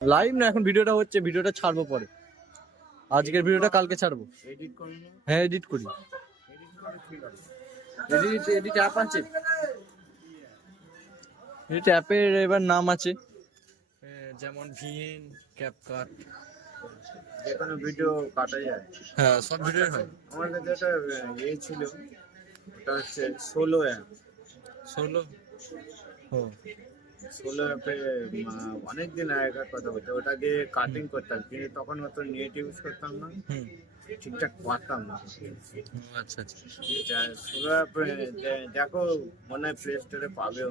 Live না, এখন ভিডিওটা হচ্ছে, ভিডিওটা ছাড়বো পরে। আজকের ভিডিওটা কালকে ছাড়বো। এডিট করে নে। হ্যাঁ, এডিট করি। এডিট করে ঠিক আছে। এডিট অ্যাপ আছে। এডিট অ্যাপের এবার নাম আছে, যেমন ভিএন, ক্যাপকাট। যে কোনো ভিডিও কাটা যায়। হ্যাঁ, সব ভিডিও হয়। আমার কাছে একটা ইয়ে ছিল, ওটা হচ্ছে সোলো অ্যাপ। ষোলো। ও সোলো অ্যাপে অনেকদিন আগেকার কথা বলতে, ওটা দিয়ে কাটিং করতাম, কিন্তু তখন অত নেট ইউজ করতাম না, হুম। ঠিকঠাক পারতাম না। আচ্ছা আচ্ছা। সোলো অ্যাপ দেখো, মনে হয় প্লে স্টোরে পাবেও।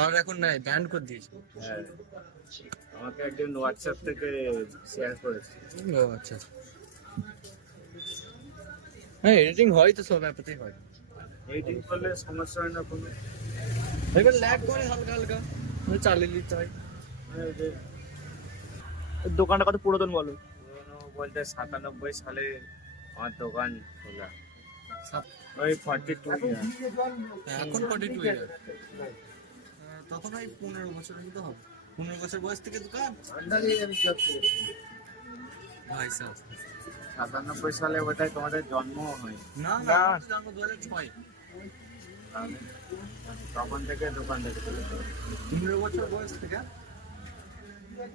আর এখন নাই, ব্যান্ড করে দিয়েছে। হ্যাঁ, আমাকে একজন হোয়াটসঅ্যাপ থেকে শেয়ার করেছে। ও আচ্ছা আচ্ছা। হ্যাঁ, এডিটিং হয় তো, সব অ্যাপেতেই হয়। এডিটিং করলে সমস্যা হয় না কোনো। এবার ল্যাগ করে হালকা হালকা, চালিয়ে নিতে হয়। ওই যে দোকানটা কত পুরাতন বলো? পুরোনো বলতে 97 সালে আমার দোকান খোলা। ওই 42 ইয়ার। এখন 42 ইয়ার। তখন ওই 15 বছরের মতো হবে। 15 বছর বয়স থেকে দোকান। ভাই সাহেব, 97 সালে বোধহয় তোমাদের জন্মও হয়। না না, জন্ম 2006। তাহলে তখন থেকে দোকান থেকে 15 বছর বয়স থেকে।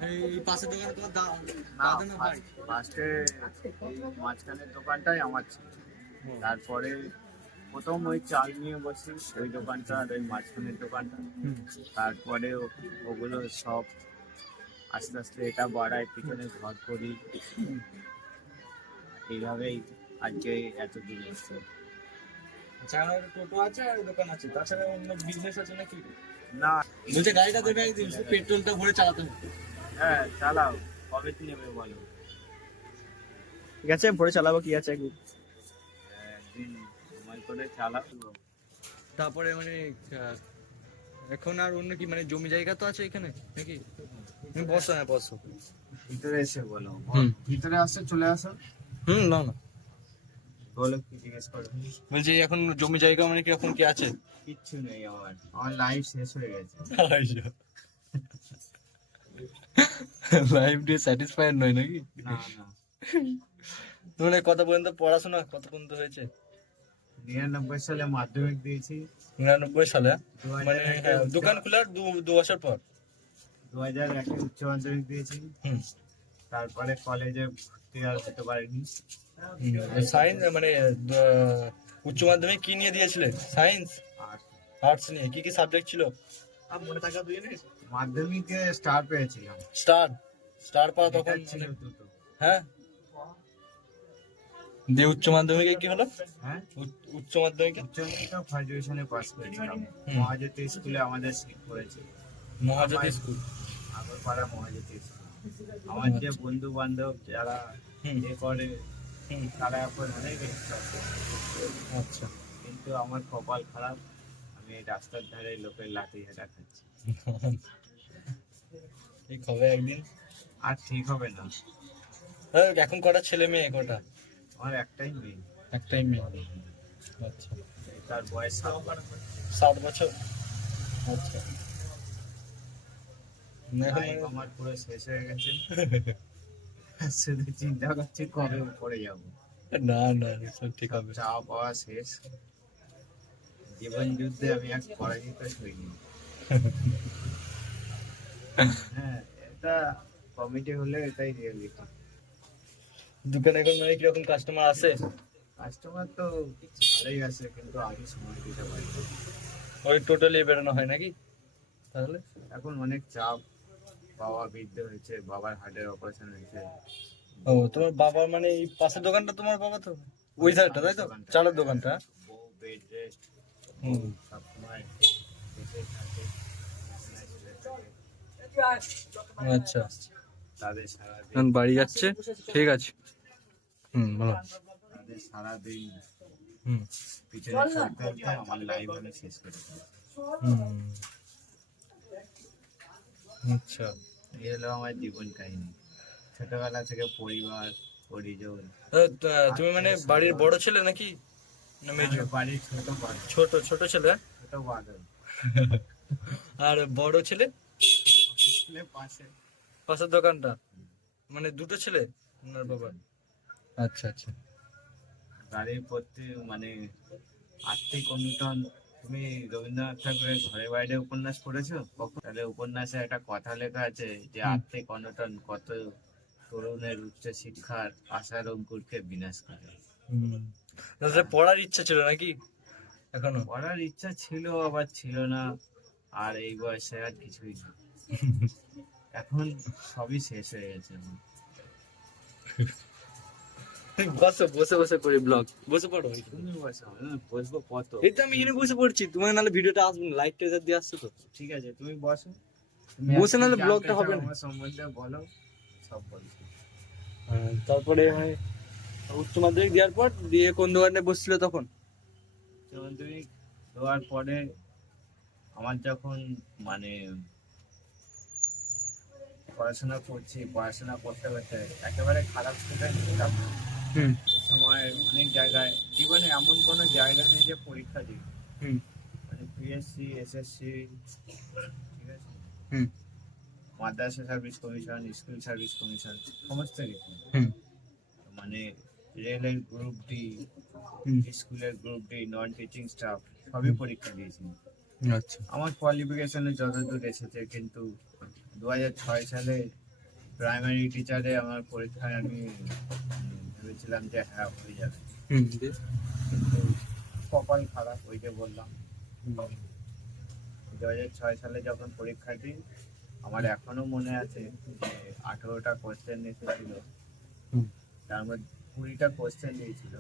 এই পাশের দোকানে তোমার দাদা না ভাই? ফার্স্টে মাঝখানের দোকানটাই আমার ছিল। তারপরে প্রথম ওই চাল নিয়ে বসি, ওই দোকানটা আর ওই মাঝখানের দোকানটা। তারপরে ওগুলো সব আস্তে আস্তে এটা বাড়ায়, পিছনে ঘর করি, এইভাবেই আজকে এত দূর এসছে। টোটো আছে আর দোকান আছে, তাছাড়া অন্য বিজনেস আছে নাকি? না, বলছে গাড়িটা দেবে একদিন, পেট্রোলটা ভরে চালাতে হবে। হ্যাঁ চালাও, কবে নেবে বলো? ঠিক আছে, ভরে চালাবো, কি আছে একদিন। একদিন সময় করে চালাও। তারপরে মানে এখন আর অন্য কি, মানে জমি জায়গা তো আছে এখানে নাকি? তুমি বসো, হ্যাঁ বসো। ভিতরে এসে বলো। হুম। ভিতরে আসো, চলে আসো। না না, বলো কি জিজ্ঞেস করো। বলছি এখন জমি জায়গা মানে কি এখন কি আছে? কিচ্ছু নেই, আমার লাইফ শেষ হয়ে গেছে। লাইফ দিয়ে স্যাটিসফাইড নয় নাকি? না না, মানে কত পর্যন্ত পড়াশোনা, কত পর্যন্ত হয়েছে? 99 সালে মাধ্যমিক দিয়েছি। 99 সালে? মানে 2001 দোকান খোলার দু বছর পর? 2001 উচ্চ মাধ্যমিক দিয়েছি। হুম। তারপরে কলেজে ভর্তি আর হতে পারিনি। সায়েন্স মানে উচ্চ মাধ্যমিক কি নিয়ে দিয়েছিলে? সায়েন্স, আর আর্টস নিয়ে? কি কি সাবজেক্ট ছিল মনে থাকা দুই জিনিস? মাধ্যমিকে স্টার পেয়েছিলাম। স্টার? স্টার পাওয়া তখন এটা ছিল দুটো। হ্যাঁ। দিয়ে উচ্চ মাধ্যমিকে কি হলো? হ্যাঁ, উচ্চ মাধ্যমিকে উচ্চ মাধ্যমিকে ফার্স্ট ডিভিশনে পাস করেছিলাম। মহাজ্যোতি স্কুলে আমাদের সিট পড়েছে। মহাজ্যোতি স্কুল? আগরপাড়া মহাজ্যোতি স্কুল। আমার যে বন্ধু বান্ধব যারা এ করে, তারা এখন অনেক এক্সট্রা। আচ্ছা। কিন্তু আমার কপাল খারাপ, আমি এই রাস্তার ধারে লোকের লাঠি হেঁটা খাচ্ছি। ঠিক হবে একদিন। আর ঠিক হবে না। এখন কটা ছেলে মেয়ে, কটা? আমার একটাই মেয়ে। একটাই মেয়ে? আচ্ছা। তার বয়স 7 বছর? আচ্ছা। লাইফ আমার পুরো শেষ হয়ে গেছে। শুধু চিন্তা করছি কবে উপরে যাবো। না না, সব ঠিক হবে। চাওয়া পাওয়া শেষ। জীবন যুদ্ধে আমি এক পরাজিত হইনি। হ্যাঁ, এটা কমিটি হলে এটাই রিয়েলিটি। দোকানে এখন মানে কিরকম কাস্টমার আসে? কাস্টমার তো ভালোই আছে, কিন্তু আমি সময় দিতে পারি না। ওই টোটালি বেরোনো হয় নাকি তাহলে? এখন অনেক চাপ, বাবা বৃদ্ধ হয়েছে, বাবার হার্টের অপারেশন হয়েছে। ও, তোমার বাবা মানে এই পাশের দোকানটা তোমার বাবা তো? ওই সাইডটা তাই তো, চালের দোকানটা? বউ বেড রেস্ট, হুম। সবসময় এসে থাকে। আচ্ছা, তাদের সারাদিন এখন বাড়ি যাচ্ছে, ঠিক আছে। বলো। তাদের সারাদিন হুম। পিছনে চলতে চলতে আমার লাইফ আমি শেষ করে দিই। হুম। আচ্ছা। এই হলো আমার জীবন কাহিনী। ছোটবেলা থেকে পরিবার, পরিজন। তুমি মানে বাড়ির বড় ছেলে নাকি না মেজো? বাড়ির ছোট বাদ, ছোট ছেলে? ছোট বাদল। আর বড় ছেলে? পাশে। পাশের দোকানটা মানে দুটো ছেলে ওনার বাবা? আচ্ছা আচ্ছা। গাড়ির প্রতি মানে আর্থিক অনুদান, তুমি রবীন্দ্রনাথ ঠাকুরের ঘরে বাইরে উপন্যাস পড়েছো কখন? তাহলে উপন্যাসে একটা কথা লেখা আছে যে আর্থিক অনটন কত তরুণের উচ্চ শিক্ষার আশার অঙ্কুরকে বিনাশ করে। তাহলে পড়ার ইচ্ছা ছিল নাকি এখনো? পড়ার ইচ্ছা ছিল আবার ছিল না, আর এই বয়সে আর কিছুই না। এখন সবই শেষ হয়ে গেছে। বসো, বসে বসে করি ব্লগ, বসে পড়ো। তুমি বসো, বসবো কত? এই তো আমি এখানে বসে পড়ছি, তোমার নাহলে ভিডিওটা আসবে না, লাইট টেজার দিয়ে আসছে তো। ঠিক আছে, তুমি বসো। তুমি বসে আর কি নাহলে জানতে ব্লগটা চাও হবে না। আমার সম্বন্ধে বলো, সব বলছি। তারপরে মানে উচ্চ মাধ্যমিক দেওয়ার পর দিয়ে কোন দোকানে বসছিল তখন? যেমন তুমি দেওয়ার পরে আমার যখন মানে পড়াশোনা করছি, পড়াশোনা করতে করতে একেবারে খারাপ স্টুডেন্ট ছিলাম। হুম এই সময় অনেক জায়গায় জীবনে এমন কোনো জায়গা নেই যে পরীক্ষা দিই, হুম মানে পিএসসি, এসএসসি, ঠিক আছে, হুম Madrasah service commission, school service commission, সমস্ত কিছু, হুম মানে রেলের গ্রুপ ডি, হুম। স্কুলের group D, non teaching staff সবই পরীক্ষা দিয়েছি। আচ্ছা। আমার কোয়ালিফিকেশনে যতদূর এসেছে, কিন্তু 2006 সালে প্রাইমারি টিচারে আমার পরীক্ষায় আমি ভেবেছিলাম যে হ্যাঁ হয়ে যাবে, হুম কিন্তু কপাল খারাপ, ওই যে বললাম। 2006 সালে যখন পরীক্ষা দিই, আমার এখনো মনে আছে যে 18টা কোশ্চেন এসেছিল, হুম তার মধ্যে 20টা কোশ্চেন দিয়েছিল,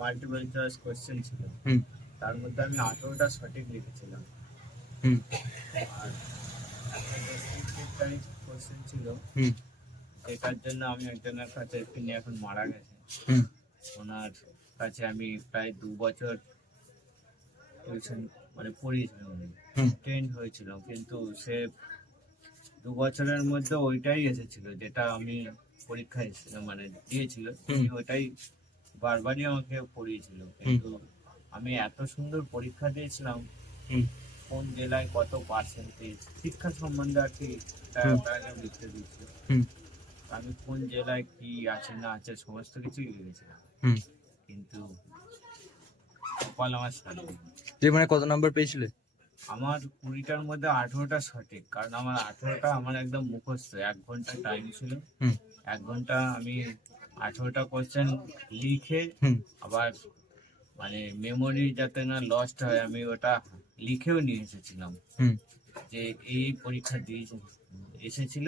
মাল্টিপল চয়েস কোশ্চেন ছিল, হুম তার মধ্যে আমি 18টা সঠিক লিখেছিলাম। হুম আর কোশ্চেন ছিল হুম যেটার জন্য আমি একজনের কাছে, তিনি এখন মারা গেছে, হুম ওনার কাছে আমি প্রায় 2 বছর টিউশন মানে পড়িয়েছিলাম, হুম ট্রেন্ড হয়েছিল, কিন্তু সে 2 বছরের মধ্যে ওইটাই এসেছিল যেটা আমি পরীক্ষায় মানে দিয়েছিল, তিনি ওইটাই বারবারই আমাকে পড়িয়েছিল। কিন্তু আমি এত সুন্দর পরীক্ষা দিয়েছিলাম, হুম কোন জেলায় কত পার্সেন্টেজ শিক্ষা সম্বন্ধে আর কি প্যারাগ্রাফ লিখতে দিয়েছিল, হুম আমি কোন জেলায় কি আছে না আছে সমস্ত কিছুই লিখেছিলাম, হুম। কিন্তু কপাল আমার সাথে। যে মানে কত নাম্বার পেয়েছিলে? আমার 20টার মধ্যে 18টা সঠিক, কারণ আমার 18টা আমার একদম মুখস্থ, 1 ঘন্টা টাইম ছিল, হুম 1 ঘন্টা আমি 18টা কোশ্চেন লিখে, হুম আবার মানে মেমোরি যাতে না লস্ট হয়, আমি ওটা লিখেও নিয়ে এসেছিলাম হুম যে এই পরীক্ষা দিয়ে এসেছিল,